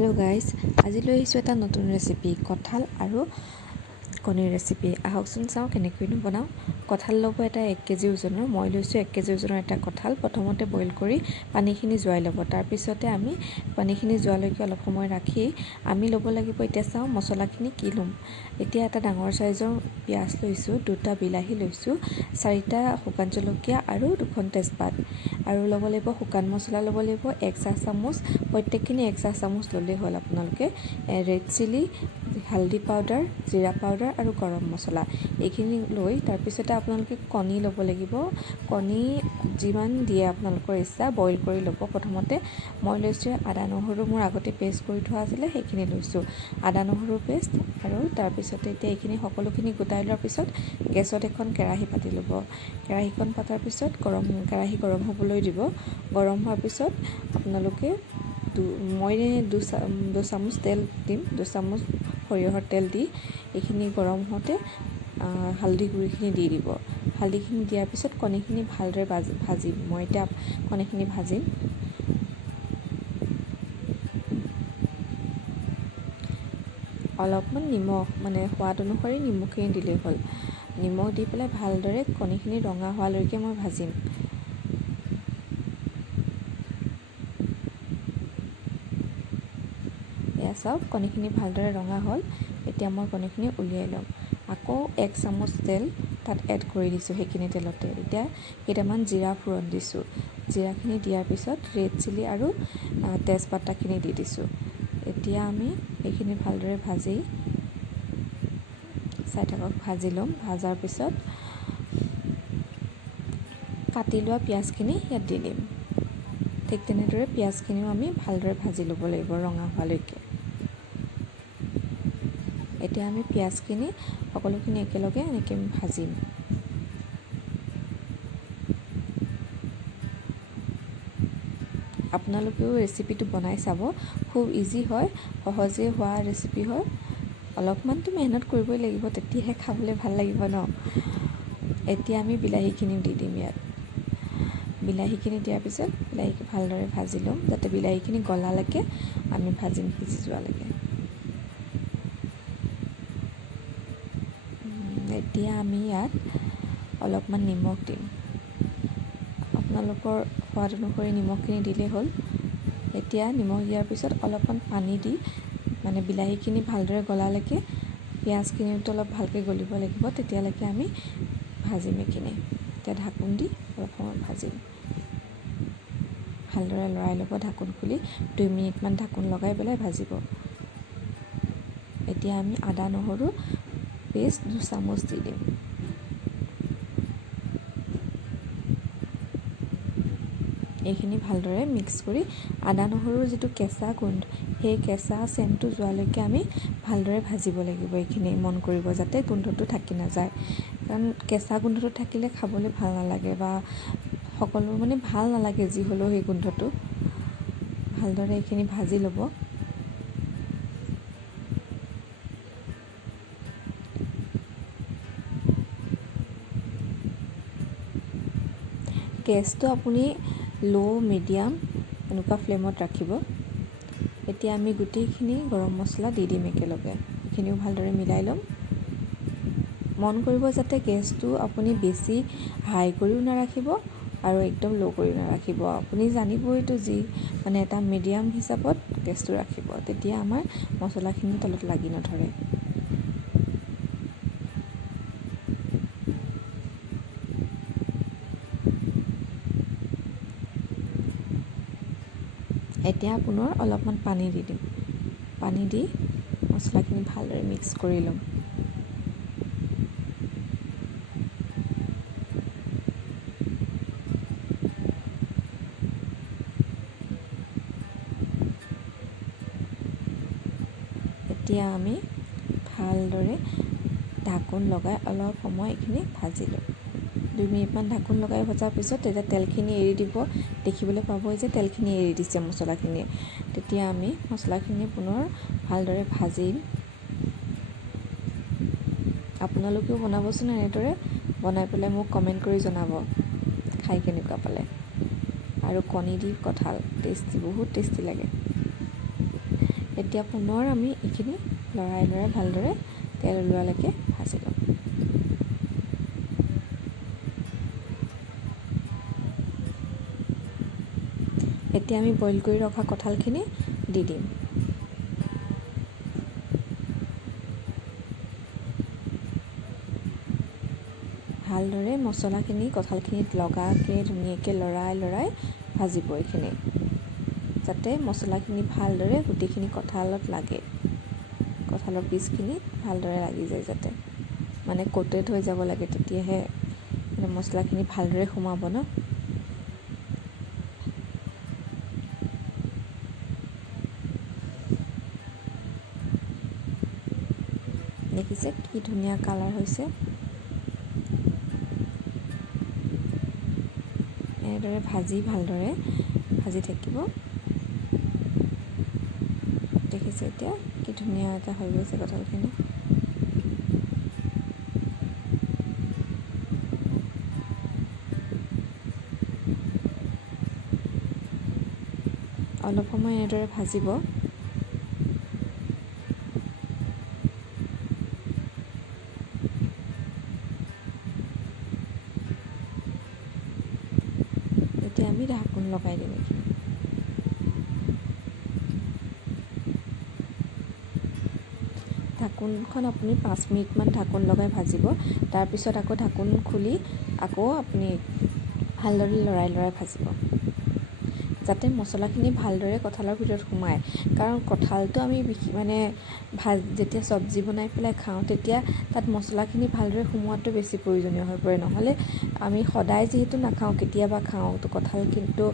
Hello' guys, আজি লৈ আহিছোঁ এটা নতুন ৰেচিপি, কঁঠাল আৰু কণীৰ ৰেচিপি। আহকচোন চাওঁ কেনেকৈনো বনাওঁ। কঁঠাল ল'ব এটা 1 কেজি ওজনৰ। মই লৈছোঁ 1 কেজি ওজনৰ এটা কঁঠাল। প্ৰথমতে বইল কৰি পানীখিনি যোৱাই ল'ব। তাৰপিছতে আমি পানীখিনি যোৱালৈকে অলপ সময় ৰাখি আমি ল'ব লাগিব। এতিয়া চাওঁ মছলাখিনি কি ল'ম। এতিয়া এটা ডাঙৰ চাইজৰ পিঁয়াজ লৈছোঁ, 2টা বিলাহী লৈছোঁ, 4টা শুকান জলকীয়া আৰু 2খন তেজপাত। আৰু ল'ব লাগিব শুকান মছলা ল'ব লাগিব 1 চাহ চামুচ। প্ৰত্যেকখিনি 1 চাহ চামুচ ল'লেই হ'ল। আপোনালোকে ৰেড চিলি, হালধি পাউডাৰ, জিৰা পাউডাৰ আৰু গৰম মছলা এইখিনি লৈ তাৰপিছতে আপোনালোকে কণী ল'ব লাগিব। কণী যিমান দিয়ে আপোনালোকৰ ইচ্ছা, বইল কৰি ল'ব। প্ৰথমতে মই লৈছোঁ আদা নহৰু, মোৰ আগতে পেষ্ট কৰি থোৱা আছিলে সেইখিনি লৈছোঁ, আদা নহৰু পেষ্ট। আৰু তাৰপিছতে এতিয়া এইখিনি সকলোখিনি গোটাই লোৱাৰ পিছত গেছত এখন কেৰাহী পাতি ল'ব। কেৰাহীখন পতাৰ পিছত কেৰাহী গৰম হ'বলৈ দিব। গৰম হোৱাৰ পিছত আপোনালোকে মই 2 চামুচ তেল দিম, 2 চামুচ সৰিয়হৰ তেল দি এইখিনি গৰম হওঁতে হালধি গুড়িখিনি দি দিব। হালধিখিনি দিয়াৰ পিছত কণীখিনি ভালদৰে ভাজিম। মই এতিয়া কণীখিনি ভাজিম। অলপমান নিমখ, মানে সোৱাদ অনুসৰি নিমখখিনি দিলেই হ'ল। নিমখ দি পেলাই ভালদৰে কণীখিনি ৰঙা হোৱালৈকে মই ভাজিম। এয়া চাওক, কণীখিনি ভালদৰে ৰঙা হ'ল। এতিয়া মই কণীখিনি উলিয়াই ল'ম। আকৌ 1 চামুচ তেল তাত এড কৰি দিছোঁ সেইখিনি তেলতে। এতিয়া কেইটামান জিৰা ফোৰণ দিছোঁ। জিৰাখিনি দিয়াৰ পিছত ৰেড চিলি আৰু তেজপাতখিনি দি দিছোঁ। এতিয়া আমি এইখিনি ভালদৰে ভাজি ল'ম। ভাজাৰ পিছত কাটি লোৱা পিঁয়াজখিনি ইয়াত দি দিম। ঠিক তেনেদৰে পিঁয়াজখিনিও আমি ভালদৰে ভাজি ল'ব লাগিব ৰঙা হোৱালৈকে। এতিয়া আমি পিঁয়াজখিনি সকলোখিনি একেলগে এনেকৈ ভাজিম। আপোনালোকেও ৰেচিপিটো বনাই চাব, খুব ইজি হয়, সহজে হোৱা ৰেচিপি হয়। অলপমানতো মেহনত কৰিবই লাগিব, তেতিয়াহে খাবলৈ ভাল লাগিব ন। এতিয়া আমি বিলাহীখিনিও দি দিম ইয়াত। বিলাহীখিনি দিয়াৰ পিছত বিলাহীখিনি ভালদৰে ভাজি ল'ম, যাতে বিলাহীখিনি গলালৈকে আমি ভাজিম, সিজি যোৱালৈকে। এতিয়া আমি ইয়াত অলপমান নিমখ দিম। আপোনালোকৰ সোৱাদ অনুসৰি নিমখখিনি দিলেই হ'ল। এতিয়া নিমখ দিয়াৰ পিছত অলপমান পানী দি, মানে বিলাহীখিনি ভালদৰে গলালৈকে, পিঁয়াজখিনিতো অলপ ভালকৈ গলিব লাগিব, তেতিয়ালৈকে আমি ভাজিম এইখিনি। এতিয়া ঢাকোন দি অলপ সময় ভাজিম। ভালদৰে লৰাই ল'ব ঢাকোন খুলি, 2 মিনিটমান ঢাকোন লগাই পেলাই ভাজিব। এতিয়া আমি আদা নহৰু পেষ্ট 2 চামুচ দি দিম। এইখিনি ভালদৰে মিক্স কৰি আদা নহৰুৰ যিটো কেঁচা গোন্ধ, সেই কেঁচা চেণ্টটো যোৱালৈকে আমি ভালদৰে ভাজিব লাগিব। এইখিনি মন কৰিব যাতে গোন্ধটো থাকি নাযায়, কাৰণ কেঁচা গোন্ধটো থাকিলে খাবলৈ ভাল নালাগে, বা সকলো মানে ভাল নালাগে যি হ'লেও সেই গোন্ধটো। ভালদৰে এইখিনি ভাজি ল'ব। গেছটো আপুনি ল' মিডিয়াম এনেকুৱা ফ্লেমত ৰাখিব। এতিয়া আমি গোটেইখিনি গৰম মছলা দি দিম একেলগে। এইখিনিও ভালদৰে মিলাই ল'ম। মন কৰিব যাতে গেছটো আপুনি বেছি হাই কৰিও নাৰাখিব আৰু একদম ল' কৰিও নাৰাখিব। আপুনি জানিবইতো, মানে এটা মিডিয়াম হিচাপত গেছটো ৰাখিব, তেতিয়া আমাৰ মছলাখিনি তলত লাগি নধৰে। এতিয়া পুনৰ অলপমান পানী দি দিম। পানী দি মছলাখিনি ভালদৰে মিক্স কৰি ল'ম। এতিয়া আমি ভালদৰে ঢাকোন লগাই অলপ সময় এইখিনি ভাজি ল'ম। 2 মিনিটমান ঢাকোন লগাই ভজাৰ পিছত তেতিয়া তেলখিনি এৰি দিব। দেখিবলৈ পাবই যে তেলখিনি এৰি দিছে মছলাখিনিয়ে। তেতিয়া আমি মছলাখিনি পুনৰ ভালদৰে ভাজিম। আপোনালোকেও বনাবচোন এনেদৰে, বনাই পেলাই মোক কমেণ্ট কৰি জনাব খাই কেনেকুৱা পালে। আৰু কণী দি কঁঠাল, বহুত টেষ্টি লাগে। এতিয়া পুনৰ আমি এইখিনি লৰাই ভালদৰে তেল ওলোৱালৈকে ভাজি ল'ম। এতিয়া আমি বইল কৰি ৰখা কঁঠালখিনি দি দিম। ভালদৰে মছলাখিনি কঁঠালখিনিত লগাকৈ ধুনীয়াকৈ লৰাই ভাজিব এইখিনি, যাতে মছলাখিনি ভালদৰে গোটেইখিনি কঁঠালত লাগে, কঁঠালৰ পিচখিনি ভালদৰে লাগি যায় যাতে, মানে কোটেড হৈ যাব লাগে, তেতিয়াহে মানে মছলাখিনি ভালদৰে সোমাব ন। দেখিছে কি ধুনীয়া কালাৰ হৈছে। এনেদৰে ভালদৰে ভাজি থাকিব। দেখিছে এতিয়া কি ধুনীয়া এটা হৈ গৈছে কঁঠালখিনি। অলপ সময় এনেদৰে ভাজিব। এতিয়া আমি ঢাকোন লগাই দিম এইখিনি। ঢাকোনখন আপুনি 5 মিনিটমান ঢাকোন লগাই ভাজিব। তাৰপিছত আকৌ ঢাকোন খুলি আকৌ আপুনি ভালদৰে লৰাই ভাজিব, যাতে মছলাখিনি ভালদৰে কঁঠালৰ ভিতৰত সোমায়। কাৰণ কঁঠালটো আমি মানে যেতিয়া চব্জি বনাই পেলাই খাওঁ, তেতিয়া তাত মছলাখিনি ভালদৰে সোমোৱাটো বেছি প্ৰয়োজনীয় হৈ পৰে। নহ'লে আমি সদায় যিহেতু নাখাওঁ, কেতিয়াবা খাওঁ, তো কঁঠাল কিন্তু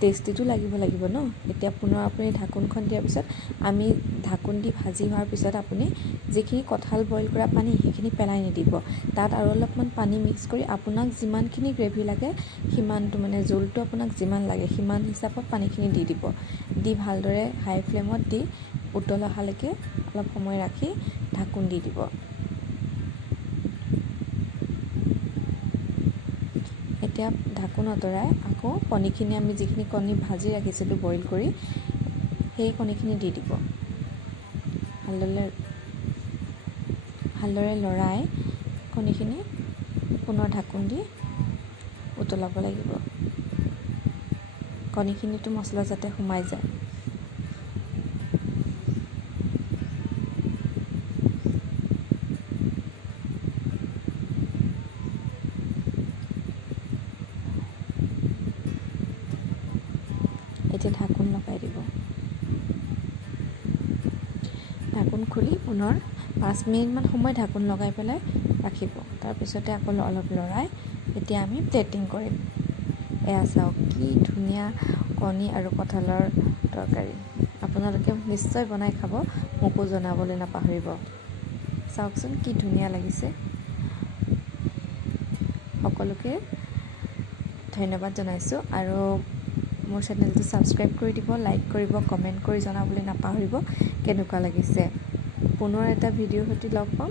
টেষ্টিটো লাগিব ন। এতিয়া পুনৰ আপুনি ঢাকোনখন দিয়াৰ পিছত আমি ঢাকোন দি ভাজি হোৱাৰ পিছত আপুনি যিখিনি কঁঠাল বইল কৰা পানী, সেইখিনি পেলাই নিদিব। তাত আৰু অলপমান পানী মিক্স কৰি আপোনাক যিমানখিনি গ্ৰেভি লাগে সিমানটো, মানে জোলটো আপোনাক যিমান লাগে সিমান হিচাপত পানীখিনি দি দিব। দি ভালদৰে হাই ফ্লেমত দি উতল অহালৈকে অলপ সময় ৰাখি ঢাকোন দি দিব। এতিয়া ঢাকোন আঁতৰাই আকৌ কণীখিনি, আমি যিখিনি কণী ভাজি ৰাখিছিলোঁ বইল কৰি, সেই কণীখিনি দি দিব। ভালদৰে লৰাই কণীখিনি পুনৰ ঢাকোন দি উতলাব লাগিব। কণীখিনিতো মছলা যাতে সোমাই যায়। এতিয়া ঢাকোন লগাই দিব। ঢাকোন খুলি পুনৰ 5 মিনিটমান সময় ঢাকোন লগাই পেলাই ৰাখিব। তাৰপিছতে আকৌ অলপ লৰাই এতিয়া আমি প্লেটিং কৰিম। এয়া চাওক কি ধুনীয়া কণী আৰু কঁঠালৰ তৰকাৰী। আপোনালোকে নিশ্চয় বনাই খাব, মোকো জনাবলৈ নাপাহৰিব। চাওকচোন কি ধুনীয়া লাগিছে। সকলোকে ধন্যবাদ জনাইছোঁ আৰু মোৰ চেনেলটো ছাবস্ক্ৰাইব কৰি দিব, লাইক কৰিব, কমেণ্ট কৰি জনাবলৈ নাপাহৰিব কেনেকুৱা লাগিছে। পুনৰ এটা ভিডিঅ'ৰ সৈতে লগ পাম।